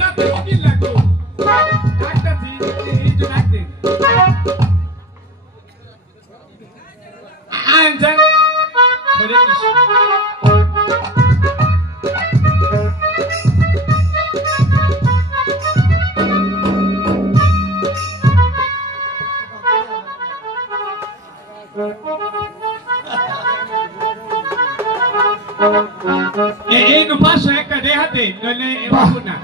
যাতে ওকিল লাগো ডাক্তার জি এই তো ডাক্তার আনজান হরে কৃষ্ণ এই নুপাশো একটা দেহাতে নলে বাবু না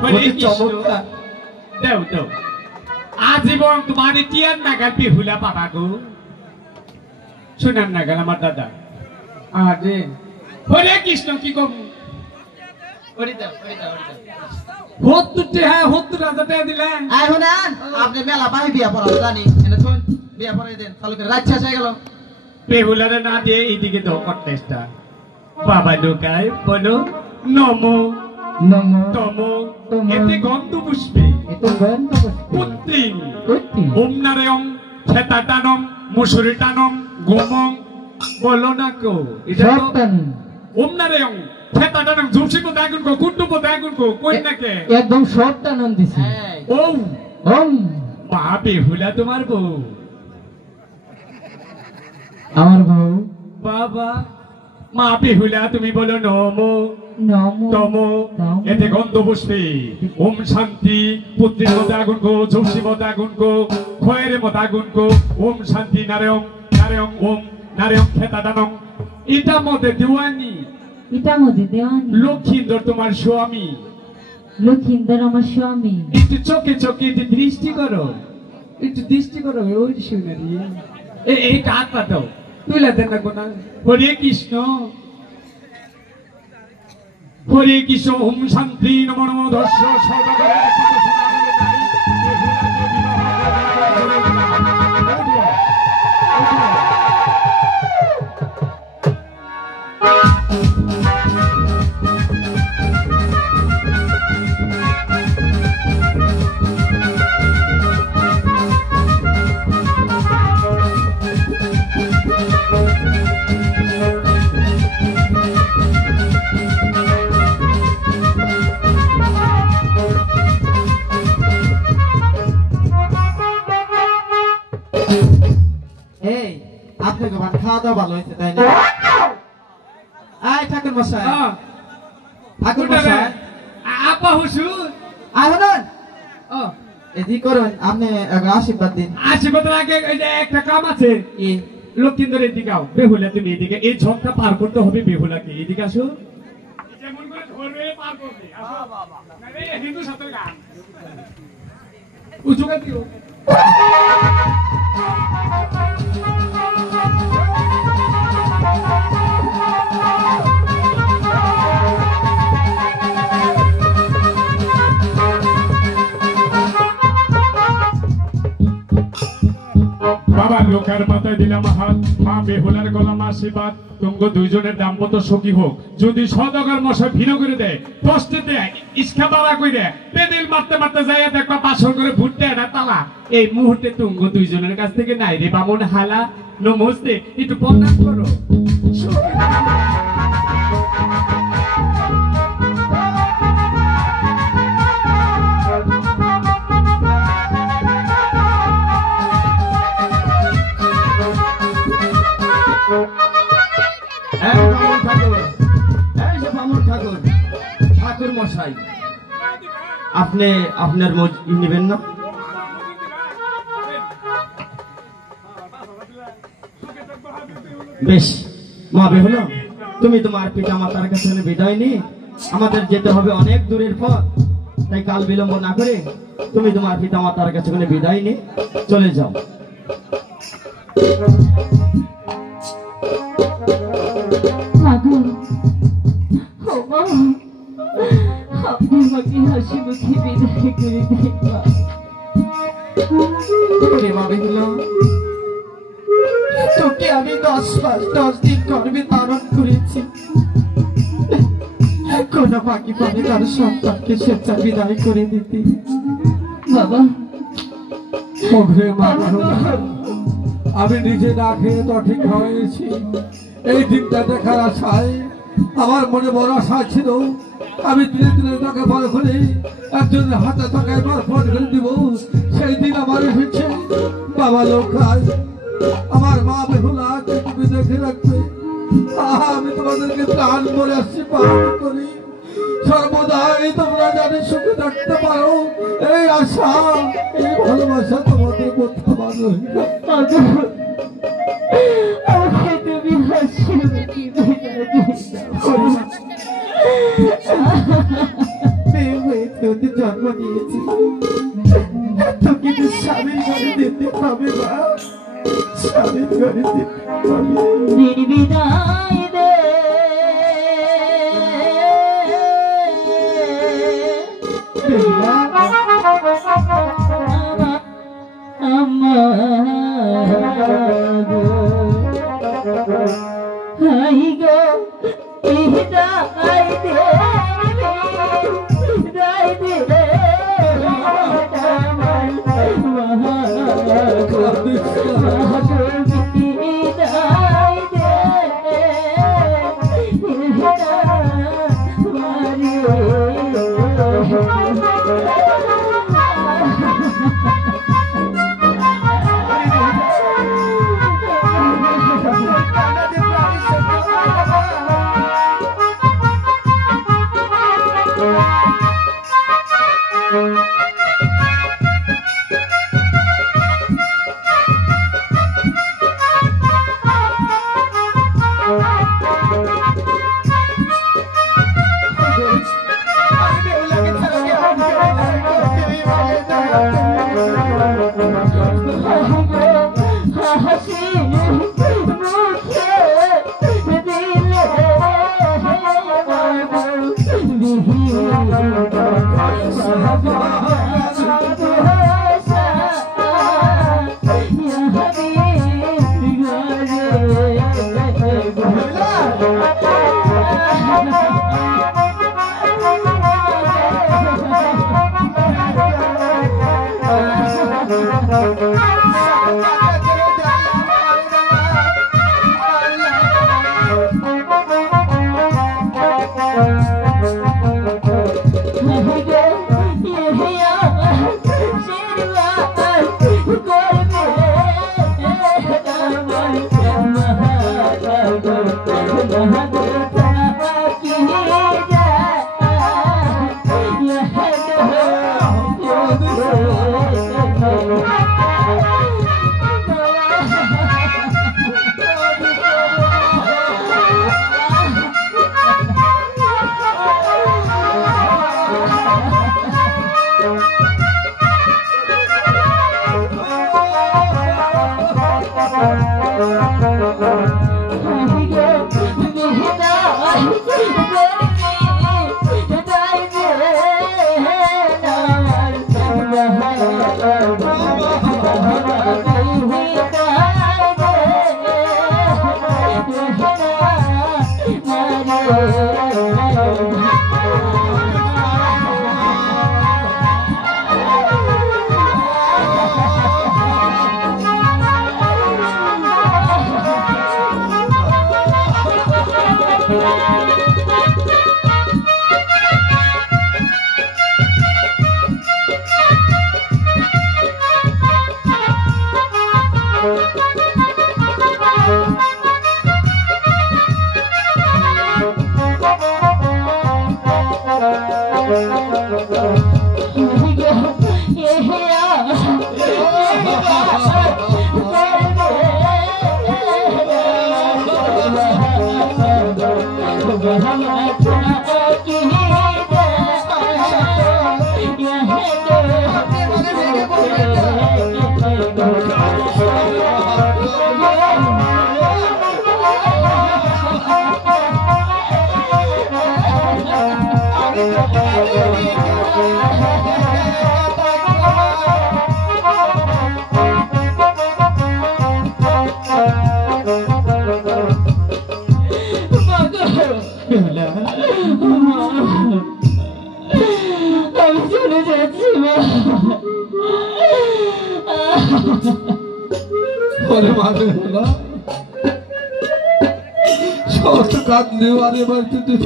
হরে কৃষ্ণ দাও দাও আজীবন তোমার টিয়ার নাগাল বেহুলা পাবা গো শোনার নাগাল আমার দাদা আরে হরে কৃষ্ণ কি কম হরে দাও হত্তুতে হ্যাঁ 70,000 টাকা দিলেন আই শুনেন আপনি মেলা পাই বিয়া পড়া জানি এনে তো বিয়া পড়াই দেন চালু করে রাত শেষ হয়ে গেল বেহুলারে না দিয়ে এইদিকে দাও কটলেসটা বাবা লোকায় বলো নমো নমো তমো এতে গন্ধ পুষ্পে এত গন্ধ পুত্রিং করতে ওম নারায়ণ ছেতাটানম মুসুরিটানম গোমং বলো না কো এটা তো সপ্তান ওম নারায়ণ ছেতাটানম জুসিপো দাগুন কো কুট্টুপো দাগুন কো কই নাকে একদম সপ্তান দিছি এই ওম ওম মা বেহুলা তোমার বউ আমার বউ বাবা মা বেহুলা তুমি বলো নমো নমো তমো এতে গন্ধ পুষ্পে ওম শান্তি পুত্রের মধ্যে আগুন কো ঝুমসি মধ্যে আগুন কো খয়ের মধ্যে আগুন কো ওম শান্তি নারায়ণ নারায়ণ ওম নারায়ণ খেতাদানং এটা মধ্যে দেওয়ানি এটা মধ্যে দেওয়ানি লক্ষ্মীন্দর তোমার স্বামী লক্ষিন্দর আমার স্বামী একটু চোখে চোখে একটু দৃষ্টি করো ওই শুনারি এই কাক পাতাও তুলে দেন না কোনা হরে কৃষ্ণ ওম শান্তি নমো নমো দর্শ সদাগরে এই আপনি তো খাওয়া দাওয়া ভালো হয়েছে তাই না আয় ঠাকুর মশাই ঠাকুর মশাই আপা হুসুর আয় শুনুন ও এদি করুন আপনি আশীর্বাদ দিন আশীর্বাদ আগে এই যে একটা কাম আছে কি লক্ষ্মীন্দর এদিকে আও বেহুলা তুমি এদিকে এই ঝড়টা পার করতে হবে বেহুলাকে এদিকে আসো যেমন করে ধরবে পার করবে আসো নারে হিন্দু সাথে গান উঁচু করে দিও বাবা লোকের মাথায় দিলাম হাত মা বেহুলার গলাম আশীর্বাদ তুঙ্গ দুইজনের দাম্পত্য সুখী হোক যদি সদাগর মশাই ভিন্ন করে দেয় কষ্টে দেয় ইস্কা বাড়া করে দেয় পেদিল মারতে মারতে যাই দেখবা পাশর করে ভুটতে এটা তালা এই মুহূর্তে তুঙ্গ দুইজনের কাছ থেকে নাই রে বামন হালা নমস্তে একটু প্রণাম করো ঠাকুর মশাই আপনি আপনার মত নেবেন না বেশ মা বেহুলা তুমি তোমার পিতা মাতার কাছে বিদায় নি আমাদের যেতে হবে অনেক দূরের পথ তাই কাল বিলম্ব না করে তুমি তোমার পিতা মাতার কাছে বিদায় নি চলে যাও আপনি আমাকে হাসি মুখে বিদায় করে দেন মা বেহুলা তোকে আমি 10 মাস 10 দিন গর্ভে ধারণ করেছি কোন বাকি পাবে তার সন্তানকে স্বেচ্ছা বিদায় করে দিতে বাবা আমি নিজে না খেয়ে তো ঠিক হয়েছি এই দিনটা দেখার আশায় আমার মনে বড় আশা ছিল আমি ধীরে ধীরে তাকে বড় করে একজনের হাতে তাকে ফট করে দিব। সেই দিন আমার এসেছে। বাবা লোকাল, আমার মা বেহুলাকে তুমি দেখে রাখবে। আমি তোমাদেরকে প্রাণ বলে আসছি, পালন করি সর্বদাই তোমরা জানি সুখে থাকতে পারো, এই আশা এই ভালোবাসা তোমাদের মধ্যে ভালো। আমাকে তুমি হাসি মুখে বিদায় তোকে জন্ম দিয়েছি, তোকে তো স্বামীর ঘরে দিতে হবে মা, স্বামীর ঘরে দিতে হবে। বিদায় দে হাই গো বিদায় দে বিদায় দে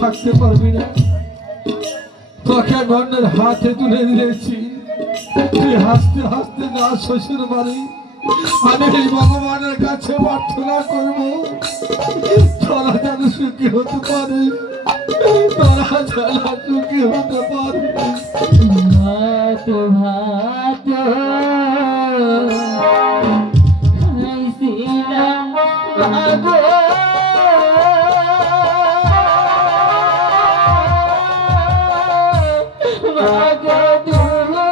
থাকতে পারবি না, তোকে আমি অন্যের হাতে তুলে দিয়েছি, তুই হাসতে হাসতে না শ্বশুর বাড়ি। আমি এই ভগবানের কাছে প্রার্থনা করবো তোরা যেন সুখী হতে পারে, তোরা যেন সুখী হতে পারে। ভাত ভাত খাইছিলাম মাগো, মাগো দূরে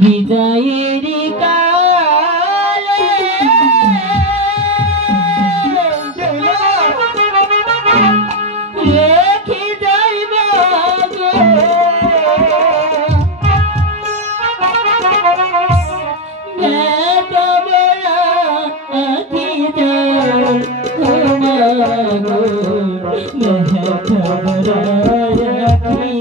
বিদায়ের কালে রেখে যাইব গো বেটা বড় আখি তোমার গো বেটা বড় আখি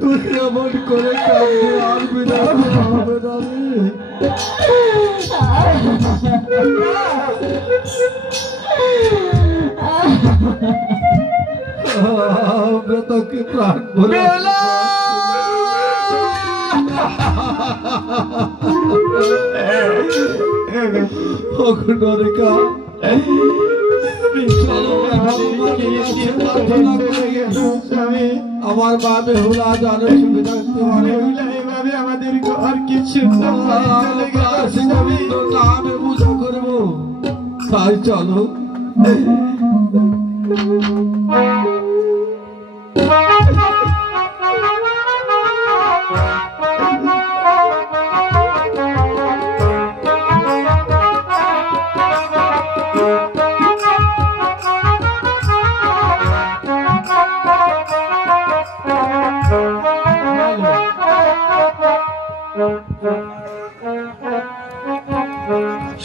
তুই এমন করে কাঁদতে আর বিদায় হবে না আমরা তোকে প্রাণ ভরে আমার মা বেহুলা জানে সুবিধা আমাদের ঘর কিছু আমি পূজা করবো তাই চলো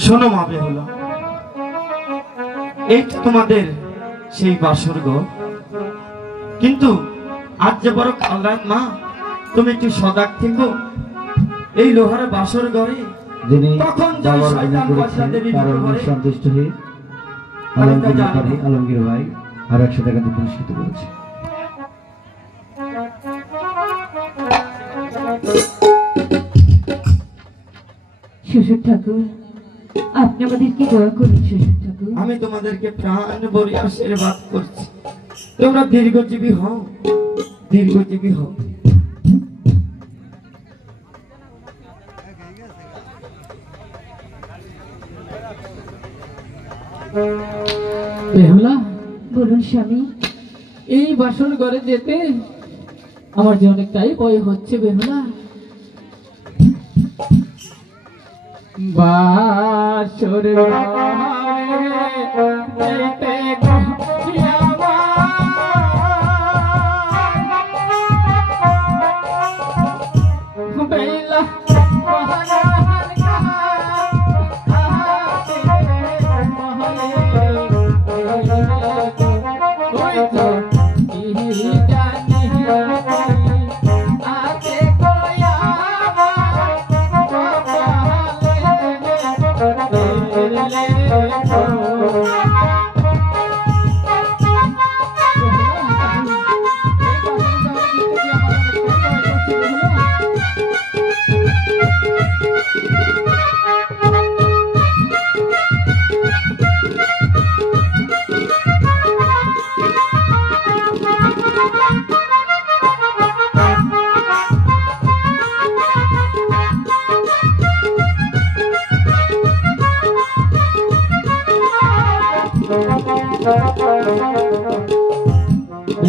শোনো মা বেহুলা, এই তো তোমাদের সেই বাসর ঘর, কিন্তু আজ যে বড় কাল রাত মা, তুমি একটু সজাগ থেকো। এই লোহার বাসর ঘরে যিনি তখন বাবার বিনা করেছেন তার সন্তুষ্ট হয়ে আলমগীর ভাই আর 100 টাকা দিয়ে পুরস্কৃত করেছে। শ্বশুর ঠাকুর, আপনি আমাদেরকে দয়া করুন শ্বশুর ঠাকুর। আমি তোমাদেরকে প্রাণ ভরে আশীর্বাদ করছি, তোমরা দীর্ঘজীবী হও, দীর্ঘজীবী হও। বেহুলা, বলুন স্বামী। এই বাসর ঘরে যেতে আমার যে অনেকটাই ভয় হচ্ছে বেহুলা। বাসর ঘরে যেতে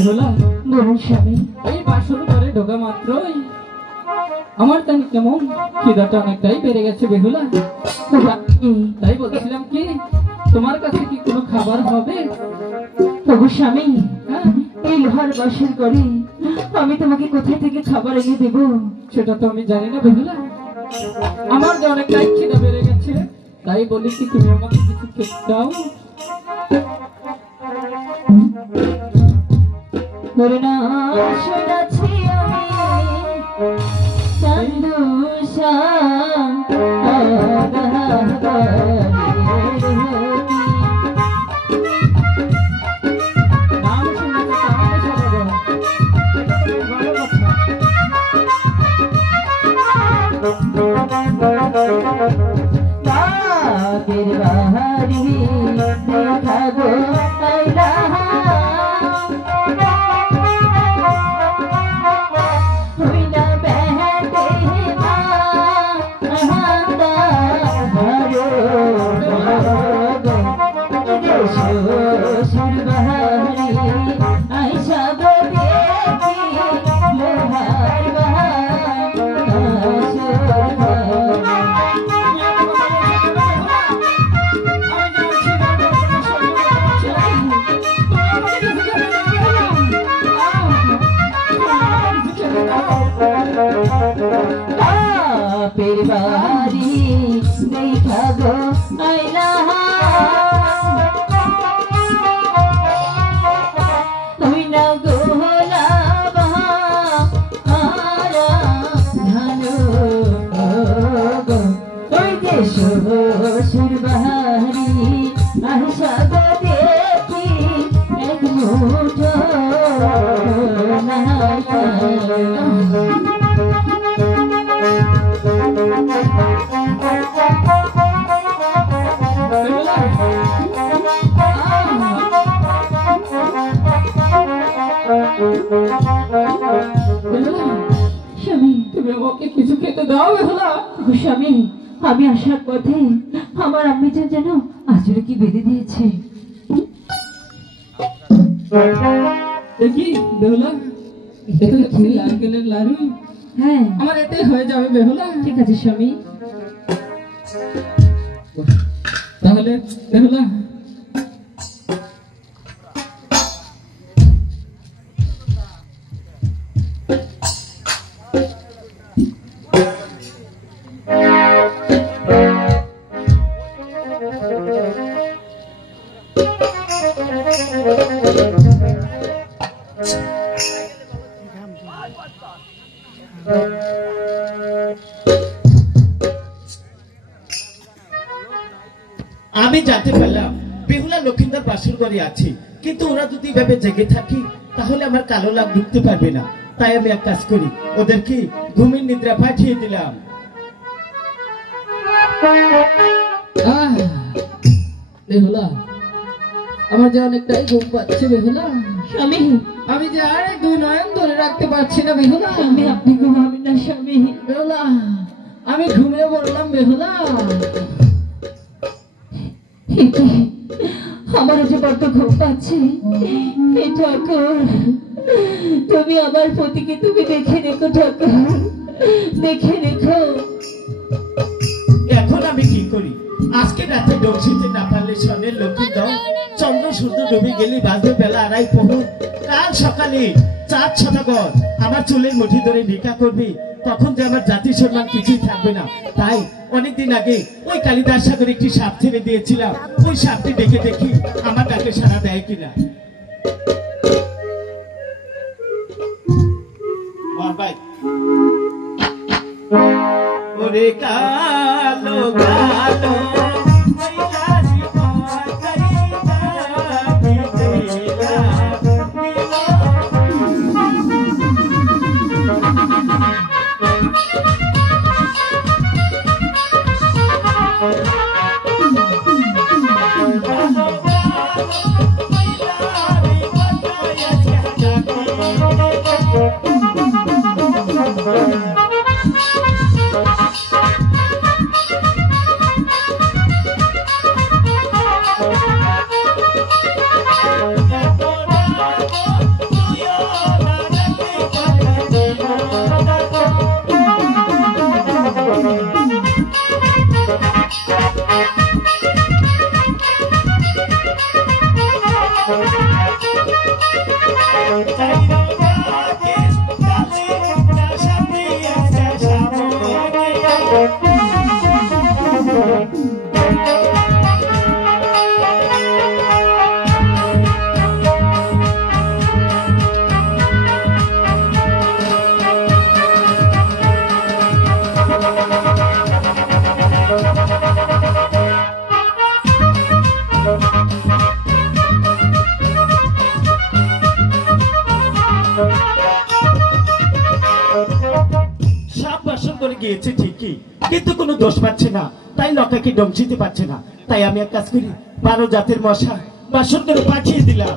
বেলা বলুন স্বামী। এই বাসর ঘরে ঢোকা মাত্রই আমার তাই কেমন খিদাটা অনেকটাই বেড়ে গেছে বেহুলা। তাই বলছিলাম কি, তোমার কাছে কি কোনো খাবার হবে? তবু স্বামী, হ্যাঁ, এই লোহার বাসর ঘরে আমি তোমাকে কোথায় থেকে খাবার এনে দেব? সেটা তো আমি জানি না বেহুলা। আমার যে অনেকটাই খিদা বেড়ে গেছে, তাই বলি কি তুমি আমাকে কিছু খেতে দাও। করুণা শুনেছি আমি চান্দুষা নাম শুনেছি তাহলে শোনো, এটা তো বেশ ভালো কথা। বাপের বাহারি দেখা গো আইলা হইলা বেহেতে মা আহান্দা হারো শ্বশুর বাহারি আইসা গো দেখি লোহার বাহার বাপের বাড়ি দেখা গো আইলা ওই না গোলা বাহারা ভালো গো ওই যে শ্বশুর বাড়ি আশা গো দেখি এক মুঠো না স্বামী তুমি আমাকে কিছু খেতে দাও বেহুলা। স্বামী আমি আসার পথে আমার আম্মি যেন আজরে কি বেঁধে দিয়েছে। দেখি বেহুলা, এটা কি নারকেলের লাড়ু? হ্যাঁ আমার এতে হয়ে যাবে বেহুলা। ঠিক আছে স্বামী। তাহলে বেহুলা আমি জানতে পারলাম বেহুলা লক্ষিন্দর বাসুর ঘরে আছে, কিন্তু ওরা যদি এভাবে জেগে থাকি তাহলে আমার কালো লাভ ঢুকতে পারবে না। তাই আমি এক কাজ করি, ওদেরকে ঘুমের নিদ্রা পাঠিয়ে দিলাম। বেহুলা আমার যে অনেকটাই ঘুম পাচ্ছে বেহুলা। স্বামী আমি যে আর দুই নয়ন ধরে রাখতে পারছি না বেহুলা। স্বামী আপনি ঘুমাবেন না স্বামী। বেহুলা আমি ঘুমিয়ে পড়লাম বেহুলা। আমার যে বড্ড ঘুম পাচ্ছে। এই ঠাকুর তুমি আমার পতিকে তুমি দেখে রেখো ঠাকুর, দেখে রেখো। এখন আমি কি করি? আজকে রাতে ডোকসিতে না পারলে স্বর্ণের লক্ষ্মীন্দর চন্দ্র সূর্য ডুবে গেলে বাজবে বেলা 2:30 প্রহর। কাল সকালে 4 সদাগর আমার চুলের মুঠি ধরে ভিক্ষা করবি, তখন যে আমার জাতি সম্মান কিছুই থাকবে না। তাই অনেকদিন আগে ওই কালিদাস সাগরে একটি সাপ ছেড়ে দিয়েছিলাম, ওই সাপটি দেখে দেখি আমার ডাকে সাড়া দেয় কিনা। ওরে কালো কালো গিয়েছে ঠিকই, কিন্তু কোনো দোষ পাচ্ছে না, তাই লতাকে ডমচিতে পারছে না। তাই আমি এক কাজ করি, 12 জাতের মশা বাসন করে পাঠিয়ে দিলাম।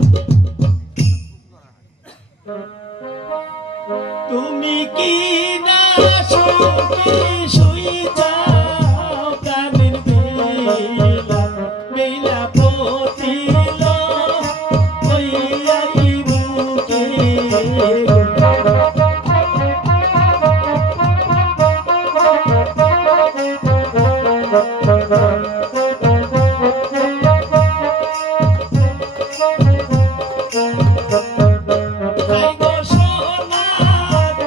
তুমি কি না শুই যাও কানের বেলা বেলা পতিল হইয়াই বুকে I go so mad,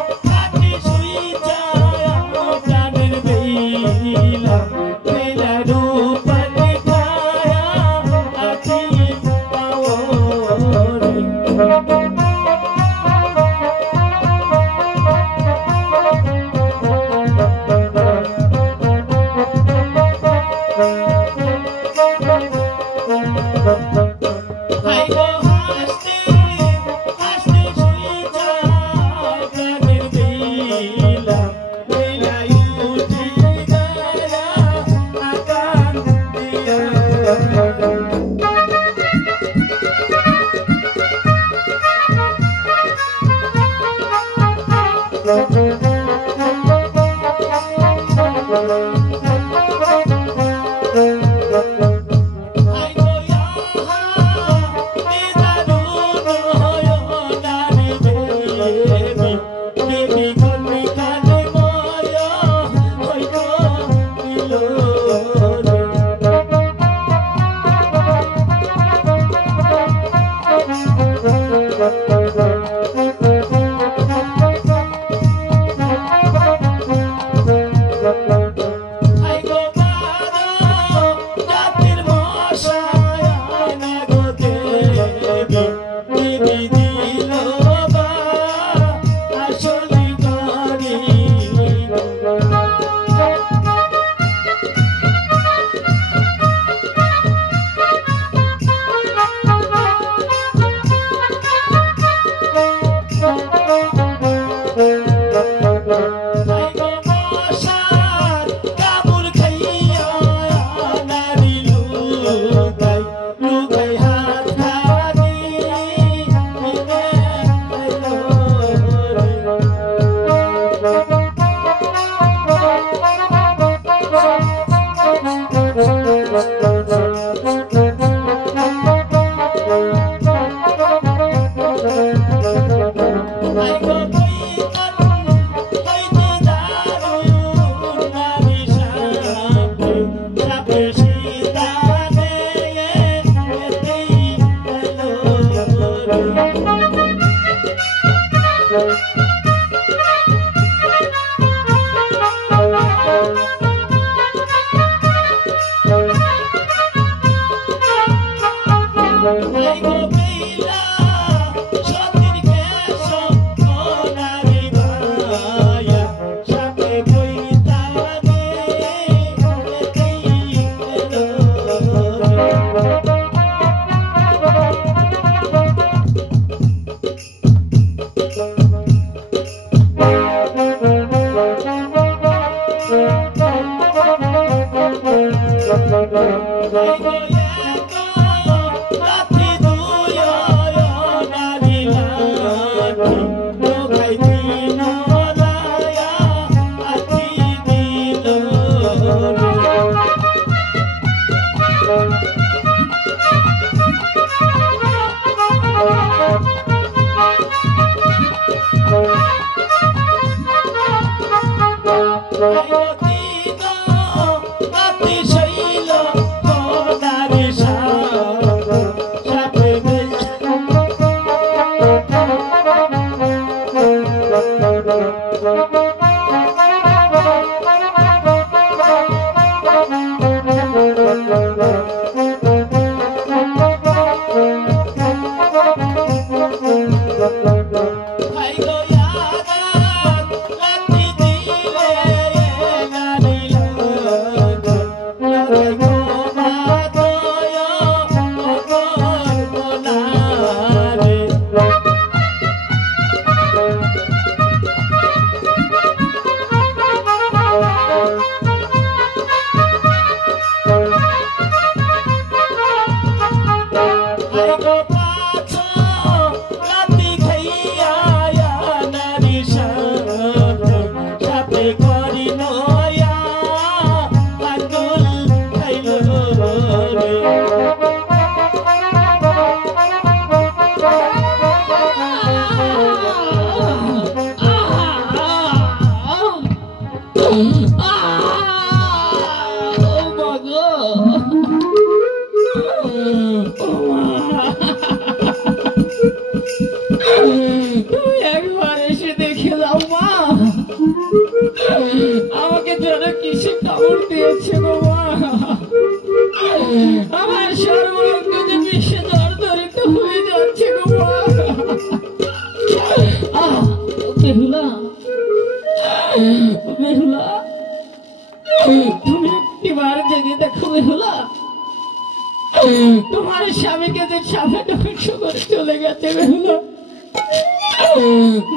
तुम्हारे स्वामी के जो सामने ध्वंस করে চলে গেছে বেহুলা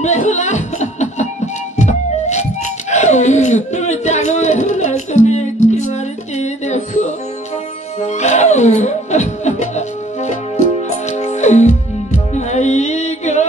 বেহুলা তুমি জানো বেহুলা তুমি একবার চেয়ে দেখো আই গো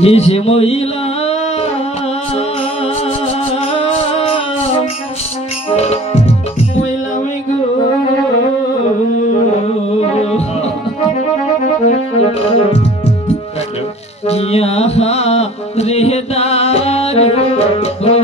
মিশে মহিলা মহিলামে গো ইহা রেহদার গো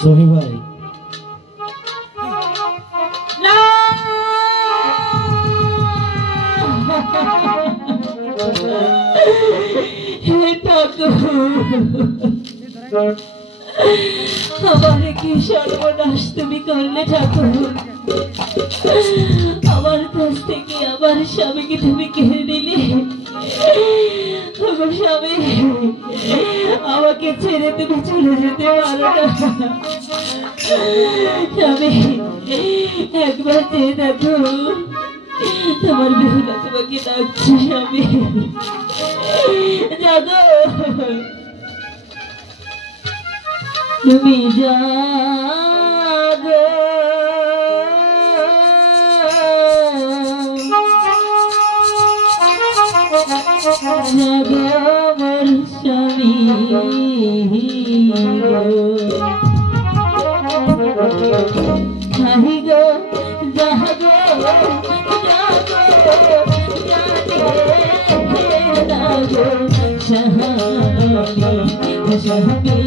সোহি ভাই আমার কি সর্বনাশ তুমি করলে ঠাকুর। আমার কাছ থেকে আমার স্বামীকে তুমি কেড়ে নিলে। আমার স্বামী আমাকে ছেড়ে তুমি চলে যেতে পারো না। স্বামী একবার চেয়ে দেখো, তোমার বেহুলা তোমাকে ডাকছে। স্বামী জাগো, তুমি জাগো, জাগো আমার স্বামী হাহি গো, জাগো জাগো জাগো শাহানি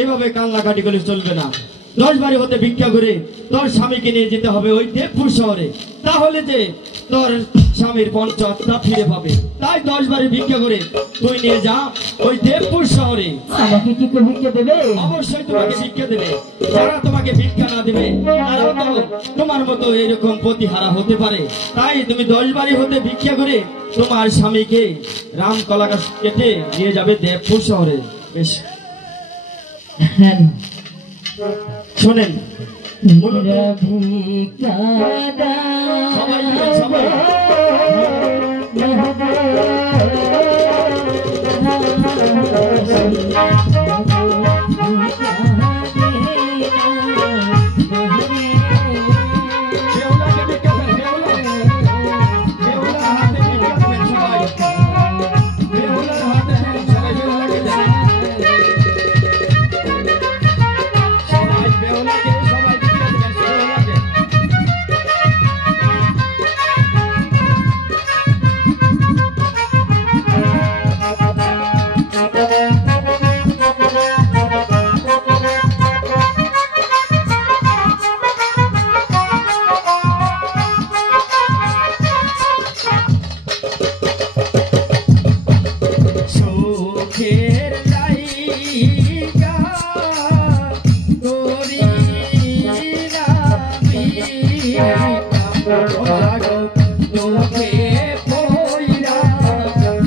এভাবে কান্নাকাটি করে চলবে না। 10 বাড়ি হতে ভিক্ষা করে তোর স্বামীকে নিয়ে যেতে হবে ওই দেবপুর শহরে, তাহলে যে তোর স্বামীর পঞ্চায়েতটা ফিরে পাবে। তাই 10 বাড়ি ভিক্ষা করে তুই নিয়ে যা ওই দেবপুর শহরে। আমাকে কি ভিক্ষা দেবে? অবশ্যই তোমাকে ভিক্ষা দেবে। যারা তোমাকে ভিক্ষা না দেবে তারাও তো তোমার মতো এইরকম প্রতিহারা হতে পারে। তাই তুমি 10 বাড়ি হতে ভিক্ষা করে তোমার স্বামীকে রামকলা গাছ কেটে নিয়ে যাবে দেবপুর শহরে। বেশ শোনেন, সবাই সবাই দুঃখে পইরা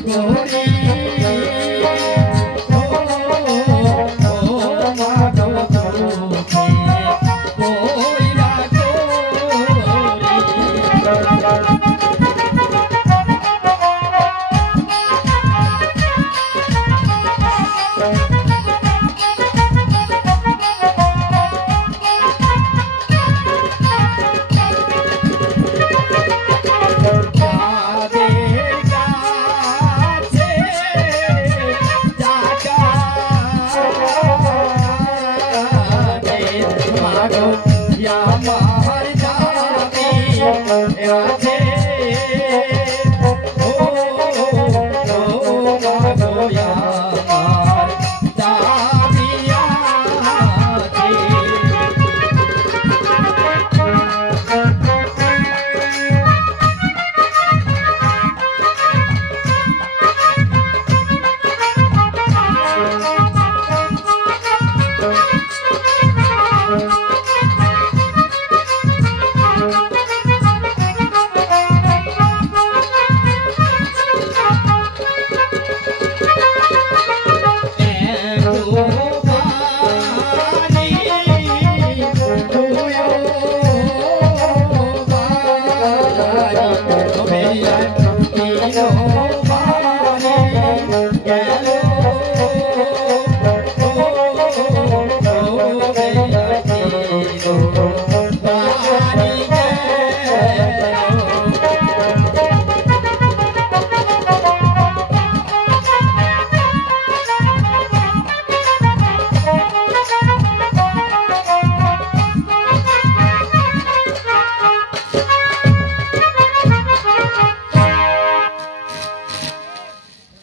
করি ও মা গো দুঃখে পইরা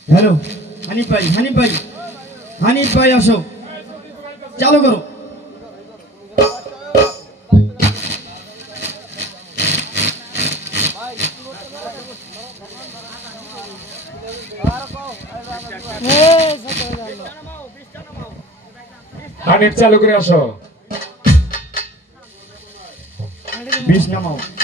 हेलो हानिफ भाई আসো চালু করো হানিফ চালু করে আসো 20 নামাও